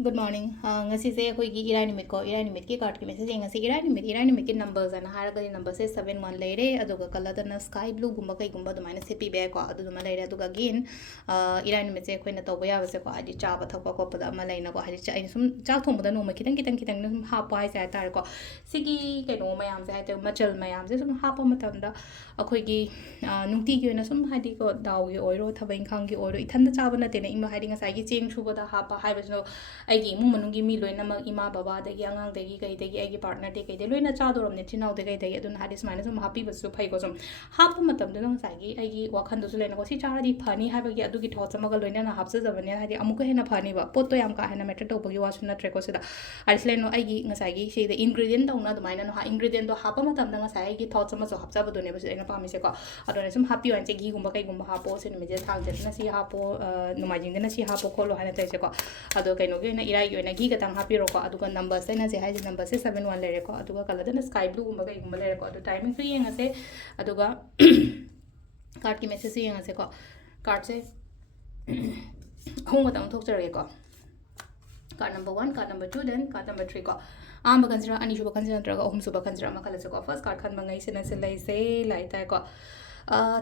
Good morning. Ngasi se koi ki irai nimit ko irai nimit ki card ki message ngasi irai nimit ki numbers ana hara ka number se 71 leire aduga color da na sky blue gumba kai gumba do minus happy be ko adu ma leire aduga again irai nimit se koi na to boya se ko adi cha ba thok ko da ma leina ko hadi cha ai sum cha thom da no ma kitang sum ha pa ai tar ko sigi kai no mayam se te machal mayam se sum ha pa matam da akhoi gi nungti gi na sum hadi ko daw gi oiro thabain khang gi oiro ithan da cha ba na te na ima hadi ngasai gi cheng shu ba da ha pa hai ba no ꯑꯩꯒꯤ ꯏꯃꯨꯡ ꯃꯅꯨꯡꯒꯤ ꯃꯤ ꯂꯣꯏꯅꯃꯛ ꯏꯃꯥ ꯕꯕꯥꯗꯒꯤ ꯑꯉꯥꯡꯗꯒꯤ ꯀꯩꯗꯒꯤ ꯑꯩꯒꯤ ꯄꯥꯔꯠꯅꯔꯗꯒꯤ ꯀꯩꯗꯒꯤ ꯂꯣꯏꯅ ꯆꯥꯗꯣꯔꯕꯅꯦ ꯆꯤꯟꯅꯥꯎꯗꯒꯤ ꯀꯩꯗꯒꯤ ꯑꯗꯨꯅ ꯍꯥꯏꯗꯤ ꯁꯨꯃꯥꯏꯅ ꯁꯨꯝ ꯍꯥꯞꯄꯤꯕꯁꯨ ꯐꯩꯀꯣ ꯁꯨꯝ ꯍꯥꯞꯄ ꯃꯇꯝꯗꯨꯗ ꯉꯁꯥꯏꯒꯤ ꯑꯩꯒꯤ ꯋꯥꯈꯟꯗꯁꯨ ꯂꯩꯅꯀꯣ ꯁꯤ ꯆꯥꯔꯗꯤ ꯐꯅꯤ ꯍꯥꯏꯕꯒꯤ ꯑꯗꯨꯒꯤ ꯊꯣꯠꯁ ꯑꯃꯒ ꯂꯣꯏꯅꯅ ꯍꯥꯞꯆꯖꯕꯅꯦ ꯍꯥꯏꯗꯤ ꯑꯃꯨꯛꯀ ꯍꯦꯟꯅ ꯐꯅꯤꯕ ꯄꯣꯠꯇꯣ ꯌꯥꯝ ꯀꯥ ꯍꯦꯟꯅ ꯃꯦꯇꯔ ꯇꯧꯕꯒꯤ ꯋꯥꯁꯨ ꯅꯠꯇ꯭ꯔꯦꯀꯣ ꯁꯤꯗ ꯍꯥꯏꯗꯤ ꯂꯩꯅꯣ ꯑꯩꯒꯤ ꯉꯁꯥꯏꯒꯤ ꯁꯤꯗ ꯏꯟꯒ꯭ꯔꯤꯗꯤꯌꯦꯟ ꯇꯧꯅ ꯑꯗꯨꯃꯥꯏꯅ ꯏꯟꯒ꯭ꯔꯤꯗꯤꯌꯦꯟꯗꯣ ꯍꯥꯞꯄ ꯃꯇꯝꯗ ꯉꯁꯥꯏ ꯑꯩꯒꯤ ꯊꯣꯠꯁ ꯑꯃꯁꯨ ꯍꯥꯞꯆꯕꯗꯨꯅꯦꯕ ꯁꯤꯗ ꯑꯩꯅ ꯄꯥꯝꯃꯤꯁꯦꯀꯣ ꯑꯗꯨꯅ ꯁꯨꯝ ꯍꯥꯞꯄꯤꯌꯣ ꯍꯥꯏꯅ ꯘꯤꯒꯨꯝꯕ ꯀꯩꯒꯨꯝꯕ ꯍꯥꯞꯄꯣ ꯁꯤ ꯅꯨꯃꯤꯠꯁꯦ ꯊꯥꯡꯖꯗꯅ ꯁꯤ ꯍꯥꯞꯄꯣ ꯅꯣꯡꯃꯥꯏꯖꯤꯡꯗꯅ ꯁꯤ ꯍꯥꯞꯄꯣ ꯈꯣꯠꯂꯣ ꯍꯥꯏꯅ ꯇꯧꯔꯤꯁꯦꯀꯣ ꯑꯗꯣ ꯀꯩꯅꯣꯒꯤ ꯑꯣꯏꯅ ꯏꯔꯥꯏꯒꯤ ꯑꯣꯏꯅ ꯘꯤ ꯈꯇꯪ ꯍꯥꯞꯄꯤꯔꯣꯀꯣ ꯑꯗꯨꯒ ꯅꯝꯕꯔꯁ ꯑꯩꯅ ꯁꯦ ꯍꯥꯏꯁꯦ ꯅꯝꯕꯔꯁꯦ 71 ꯂꯩꯔꯦꯀꯣ ꯑꯗꯨꯒ ꯀꯂꯔꯗꯅ ꯁ꯭ꯀꯥꯏ ꯕ꯭ꯂꯨꯒꯨꯝꯕ ꯀꯩꯒꯨꯝꯕ ꯂꯩꯔꯦꯀꯣ ꯑꯗꯣ ꯇꯥꯏꯃꯤꯡꯁꯨ ꯌꯦꯡꯉꯁꯦ ꯑꯗꯨꯒ ꯀꯥꯔꯠꯀꯤ ꯃꯦꯁꯦꯖꯁꯨ ꯌꯦꯡꯉꯁꯦꯀꯣ ꯀꯥꯔꯠꯁꯦ ꯑꯍꯨꯝ ꯈꯇꯪ ꯊꯣꯛꯆꯔꯒꯦꯀꯣ card number 1 card number 2 then card number 3 ꯀꯣ ꯑꯍꯥꯟꯕ ꯈꯟꯁꯤꯔꯥ ꯑꯅꯤꯁꯨꯕ ꯈꯟꯁꯤꯔꯥ ꯅꯠꯇ꯭ꯔꯒ ꯑꯍꯨꯝꯁꯨꯕ ꯈꯟꯁꯤꯔꯥ ꯑꯃ ꯈꯜꯂꯁꯦꯀꯣ ꯐꯥꯔꯁ ꯀꯥꯔꯠ ꯈꯟꯕ ꯉꯩꯁꯤꯅ ꯁꯤ ꯂꯩꯁꯦ ꯂꯥꯏ ꯇꯥꯏꯀꯣ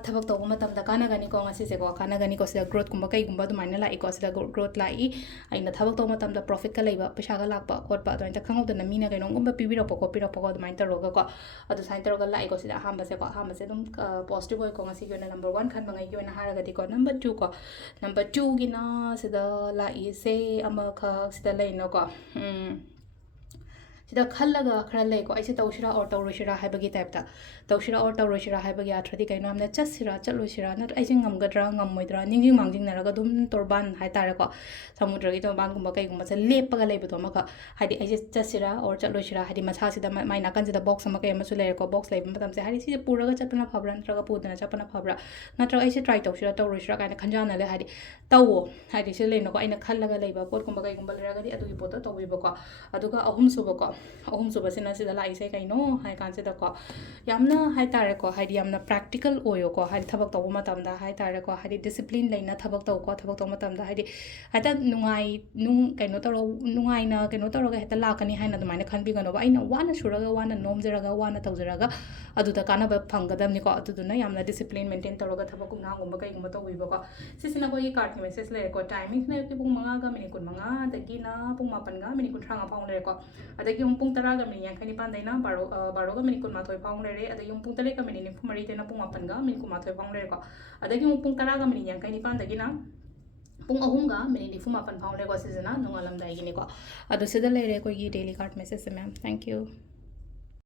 ꯊꯕꯛ ꯇꯧꯕ ꯃꯇꯝꯗ ꯀꯥꯟꯅꯒꯅꯤꯀꯣ ꯉꯁꯤꯁꯦꯀꯣ ꯀꯥꯟꯅꯒꯅꯤꯀꯣ ꯁꯤꯗ ꯒ꯭ꯔꯣꯠꯀꯨꯝꯕ ꯀꯩꯒꯨꯝꯕ ꯑꯗꯨꯃꯥꯏꯅ ꯂꯥꯛꯏꯀꯣ ꯁꯤꯗ ꯒ꯭ꯔꯣꯠ ꯂꯥꯛꯏ ꯑꯩꯅ ꯊꯕꯛ ꯇꯧꯕ ꯃꯇꯝꯗ ꯄ꯭ꯔꯣꯐꯤꯠꯀ ꯂꯩꯕ ꯄꯩꯁꯥꯒ ꯂꯥꯛꯄ ꯈꯣꯠꯄ ꯑꯗꯨꯃꯥꯏꯅ ꯈꯪꯍꯧꯗꯅ ꯃꯤꯅ ꯀꯩꯅꯣꯝꯒꯨꯝꯕ ꯄꯤꯕꯤꯔꯛꯄ ꯈꯣꯠꯄꯤꯔꯛꯄꯀꯣ ꯑꯗꯨꯃꯥꯏꯅ ꯇꯧꯔꯒꯀꯣ ꯑꯗꯨ ꯁꯨꯃꯥꯏꯅ ꯇꯧꯔꯒ ꯂꯥꯛꯏꯀꯣ ꯁꯤꯗ ꯑꯍꯥꯟꯕꯁꯦ ꯑꯗꯨꯝ ꯄꯣꯖꯤꯇꯤቭ ꯑꯣꯏꯀꯣ ꯉꯁꯤꯒꯤ ꯑꯣꯏꯅ ꯅꯝꯕꯔ 1 ꯈꯟꯕꯉꯩꯒꯤ ꯑꯣꯏꯅ ꯍꯥꯏꯔꯒꯗꯤꯀꯣ ꯅꯝꯕꯔ 2 ꯀꯣ ꯅꯝꯕꯔ 2ꯒꯤꯅ ꯁꯤꯗ ꯂꯥꯛꯏꯁꯦ ꯑꯃꯈꯛ ꯁꯤꯗ ꯂꯩꯅꯀꯣ ꯁꯤꯗ ꯈꯜꯂꯒ ꯈꯔ ꯂꯩꯀꯣ ꯑꯩꯁꯦ ꯇꯧꯁꯤꯔꯥ ꯑꯣꯔ ꯇꯧꯔꯣꯏꯁꯤꯔꯥ ꯍꯥꯏꯕꯒꯤ ꯇꯥꯏꯞꯇ ꯇꯧꯁꯤꯔꯥ ꯑꯣꯔ ꯇꯧꯔꯣꯏꯁꯤꯔꯥ ꯍꯥꯏꯕꯒꯤ ꯑꯥꯊ꯭ꯔꯗꯤ ꯀꯩꯅꯣ ꯌꯥꯝꯅ ꯆꯠꯁꯤꯔꯥ ꯆꯠꯂꯣꯏꯁꯤꯔꯥ ꯅꯠꯇ꯭ꯔꯒ ꯑꯩꯁꯦ ꯉꯝꯒꯗ꯭ꯔꯥ ꯉꯝꯃꯣꯏꯗ꯭ꯔꯥ ꯅꯤꯡꯁꯤꯡ ꯃꯥꯡꯖꯤꯡꯅꯔꯒ ꯑꯗꯨꯝ ꯇꯣꯔꯕꯥꯟ ꯍꯥꯏꯇꯥꯔꯦꯀꯣ ꯁꯃꯨꯗ꯭ꯔꯒꯤ ꯇꯣꯔꯕꯥꯟꯒꯨꯝꯕ ꯀꯩꯒꯨꯝꯕꯁꯦ ꯂꯦꯞꯄꯒ ꯂꯩꯕꯗꯣ ꯑꯃꯈꯛ ꯍꯥꯏꯗꯤ ꯑꯩꯁꯦ ꯆꯠꯁꯤꯔꯥ ꯑꯣꯔ ꯆꯠꯂꯣꯏꯁꯤꯔꯥ ꯍꯥꯏꯗꯤ ꯃꯁꯥꯁꯤꯗ ꯃꯥꯏ ꯅꯥꯀꯟꯁꯤꯗ ꯕꯣꯛꯁ ꯑꯃ ꯀꯩ ꯑꯃꯁꯨ ꯂꯩꯔꯦꯀꯣ ꯕꯣꯛꯁ ꯂꯩꯕ ꯃꯇꯝꯁꯦ ꯍꯥꯏꯗꯤ ꯁꯤꯁꯦ ꯄꯨꯔꯒ ꯆꯠꯄꯅ ꯐꯕ꯭ꯔꯥ ꯅꯠꯇ꯭ꯔꯒ ꯄꯨꯗꯅ ꯆꯠꯄꯅ ꯐꯕ꯭ꯔꯥ ꯅꯠꯇ꯭ꯔꯒ ꯑꯩꯁꯦ ꯇ꯭ꯔꯥꯏ ꯇꯧꯁꯤꯔꯥ ꯇꯧꯔꯣꯏꯁꯤꯔꯥ ꯀꯥꯏꯅ ꯈꯟꯖꯥꯟꯅ ꯂꯩ ꯍꯥꯏꯗꯤ ꯇꯧꯋꯣ ꯍꯥꯏꯗꯤ ꯁꯤ ꯂꯩꯅꯀꯣ ꯑꯩꯅ ꯈꯜꯂꯒ ꯂꯩꯕ ꯄꯣꯠꯀꯨꯝꯕ ꯀꯩꯒꯨꯝꯕ ꯂꯩꯔꯒꯗꯤ ꯑꯗꯨꯒꯤ ꯄꯣꯠꯇꯣ ꯇꯧꯕꯤꯕꯀꯣ ꯑꯗꯨꯒ ꯑꯍꯨꯝꯁꯨꯕꯁꯤꯅ ꯁꯤꯗ ꯂꯥꯛꯏꯁꯦ ꯀꯩꯅꯣ ꯍꯥꯏ ꯀꯥꯟꯁꯤꯗꯀꯣ ꯌꯥꯝꯅ ꯍꯥꯏꯇꯥꯔꯦꯀꯣ ꯍꯥꯏꯗꯤ ꯌꯥꯝꯅ ꯄ꯭ꯔꯥꯛꯇꯤꯀꯦꯜ ꯑꯣꯏꯌꯣꯀꯣ ꯍꯥꯏꯗꯤ ꯊꯕꯛ ꯇꯧꯕ ꯃꯇꯝꯗ ꯍꯥꯏꯇꯥꯔꯦꯀꯣ ꯍꯥꯏꯗꯤ ꯗꯤꯁꯤꯄ꯭ꯂꯤꯟ ꯂꯩꯅ ꯊꯕꯛ ꯇꯧꯀꯣ ꯊꯕꯛ ꯇꯧꯕ ꯃꯇꯝꯗ ꯍꯥꯏꯗꯤ ꯍꯦꯛꯇ ꯀꯩꯅꯣ ꯇꯧꯔ ꯅꯨꯡꯉꯥꯏꯅ ꯀꯩꯅꯣ ꯇꯧꯔꯒ ꯍꯦꯛꯇ ꯂꯥꯛꯀꯅꯤ ꯍꯥꯏꯅ ꯑꯗꯨꯃꯥꯏꯅ ꯈꯟꯕꯤꯒꯅꯣꯕ ꯑꯩꯅ ꯋꯥꯅ ꯁꯨꯔꯒ ꯋꯥꯅ ꯅꯣꯝꯖꯔꯒ ꯋꯥꯅ ꯇꯧꯖꯔꯒ ꯑꯗꯨꯗ ꯀꯥꯟꯅꯕ ꯐꯪꯒꯗꯕꯅꯤꯀꯣ ꯑꯗꯨꯗꯨꯅ ꯌꯥꯝꯅ ꯗꯤꯁꯤꯄ꯭ꯂꯤꯟ ꯃꯦꯟꯇꯦꯟ ꯇꯧꯔꯒ ꯊꯕꯛ ꯀꯨꯝꯅꯥꯡꯒꯨꯝꯕ ꯀꯩꯒꯨꯝꯕ ꯇꯧꯕꯤꯕꯀꯣ ꯁꯤꯁꯤꯅ ꯑꯩꯈꯣꯏꯒꯤ ꯀꯥꯔꯠꯀꯤ ꯃꯦꯁꯦꯖ ꯂꯩꯔꯦꯀꯣ ꯇꯥꯏꯃꯤꯡꯁꯤꯅ ꯑꯌꯨꯛꯀꯤ ꯄꯨꯡ 5ꯒ ꯃꯤꯅꯤꯠ 25 ꯑꯗꯒꯤꯅ ꯄꯨꯡ 7ꯒ ꯃꯤꯅꯤꯠ 35 ꯐꯥꯎ ꯂꯩꯔꯦꯀꯣ ꯑꯗꯒꯤ ꯑꯃꯨꯛ ꯄꯨꯡ 10ꯒ ꯃꯤꯅꯤꯠ 59 ꯗꯩꯅ ꯕꯥꯔꯣꯒ ꯃꯤꯅꯤꯠ 12 ꯐꯥꯎ ꯂꯩꯔꯦ ꯑꯗꯒꯤ ꯑꯃꯨꯛ ꯄꯨꯡ 3ꯒ ꯃꯤꯅꯤꯠ 34 ꯗꯩꯅ ꯄꯨꯡ 8ꯒ ꯃꯤꯅꯤꯠ 12 ꯐꯥꯎ ꯂꯩꯔꯦꯀꯣ ꯑꯗꯒꯤ ꯑꯃꯨꯛ ꯄꯨꯡ 10ꯒ ꯃꯤꯅꯤꯠ 59 ꯗꯒꯤꯅ ꯄꯨꯡ 3ꯒ ꯃꯤꯅꯤꯠ 94 ꯐꯥꯎ ꯂꯩꯔꯦꯀꯣ ꯁꯤꯁꯤꯅ ꯅꯣꯡꯉꯥꯜꯂꯝꯗꯥꯏꯒꯤꯅꯤꯀꯣ ꯑꯗꯨ ꯁꯤꯗ ꯂꯩꯔꯦ ꯑꯩꯈꯣꯏꯒꯤ ꯗꯦꯂꯤ ꯀꯥꯔꯠ ꯃꯦꯁꯦꯖꯁꯦ ꯃꯦꯝ ꯊꯦꯡꯛ ꯌꯨ